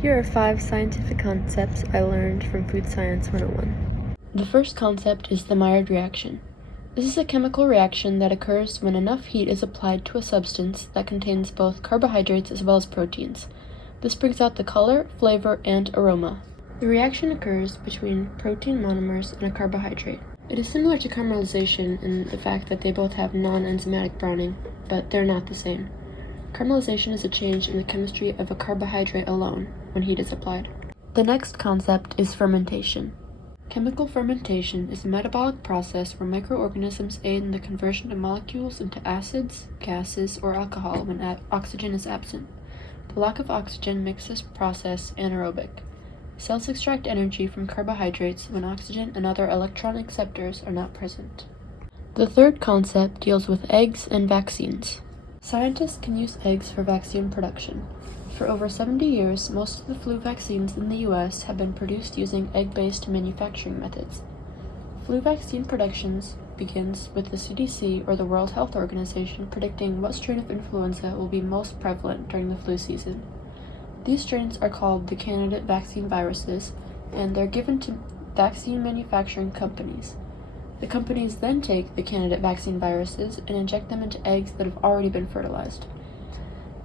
Here are 5 scientific concepts I learned from Food Science 101. The first concept is the Maillard reaction. This is a chemical reaction that occurs when enough heat is applied to a substance that contains both carbohydrates as well as proteins. This brings out the color, flavor, and aroma. The reaction occurs between protein monomers and a carbohydrate. It is similar to caramelization in the fact that they both have non-enzymatic browning, but they're not the same. Caramelization is a change in the chemistry of a carbohydrate alone when heat is applied. The next concept is fermentation. Chemical fermentation is a metabolic process where microorganisms aid in the conversion of molecules into acids, gases, or alcohol when oxygen is absent. The lack of oxygen makes this process anaerobic. Cells extract energy from carbohydrates when oxygen and other electron acceptors are not present. The third concept deals with eggs and vaccines. Scientists can use eggs for vaccine production. For over 70 years, most of the flu vaccines in the U.S. have been produced using egg-based manufacturing methods. Flu vaccine productions begins with the CDC or the World Health Organization predicting what strain of influenza will be most prevalent during the flu season. These strains are called the candidate vaccine viruses, and they're given to vaccine manufacturing companies. The companies then take the candidate vaccine viruses and inject them into eggs that have already been fertilized.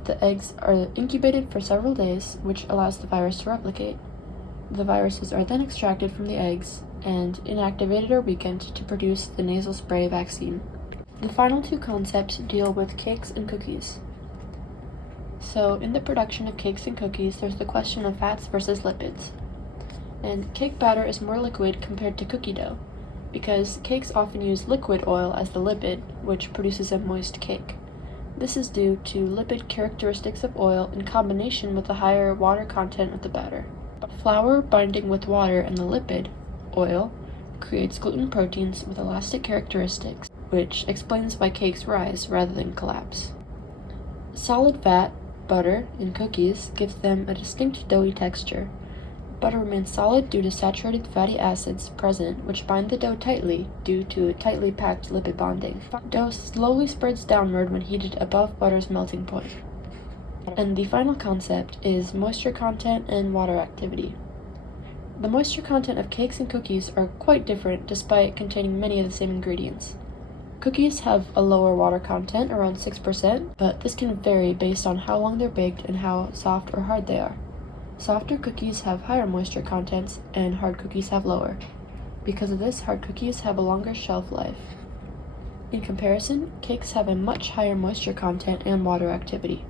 The eggs are incubated for several days, which allows the virus to replicate. The viruses are then extracted from the eggs and inactivated or weakened to produce the nasal spray vaccine. The final 2 concepts deal with cakes and cookies. So, in the production of cakes and cookies, there's the question of fats versus lipids. And cake batter is more liquid compared to cookie dough, because cakes often use liquid oil as the lipid, which produces a moist cake. This is due to lipid characteristics of oil in combination with the higher water content of the batter. Flour binding with water and the lipid, oil, creates gluten proteins with elastic characteristics, which explains why cakes rise rather than collapse. Solid fat, butter, in cookies gives them a distinct doughy texture. Butter remains solid due to saturated fatty acids present, which bind the dough tightly due to tightly packed lipid bonding. Dough slowly spreads downward when heated above butter's melting point. And the final concept is moisture content and water activity. The moisture content of cakes and cookies are quite different despite containing many of the same ingredients. Cookies have a lower water content, around 6%, but this can vary based on how long they're baked and how soft or hard they are. Softer cookies have higher moisture contents, and hard cookies have lower. Because of this, hard cookies have a longer shelf life. In comparison, cakes have a much higher moisture content and water activity.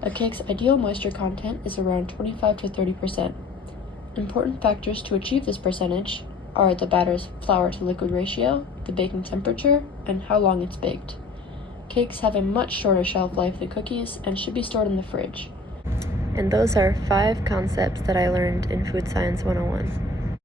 A cake's ideal moisture content is around 25 to 30%. Important factors to achieve this percentage are the batter's flour to liquid ratio, the baking temperature, and how long it's baked. Cakes have a much shorter shelf life than cookies and should be stored in the fridge. And those are 5 concepts that I learned in Food Science 101.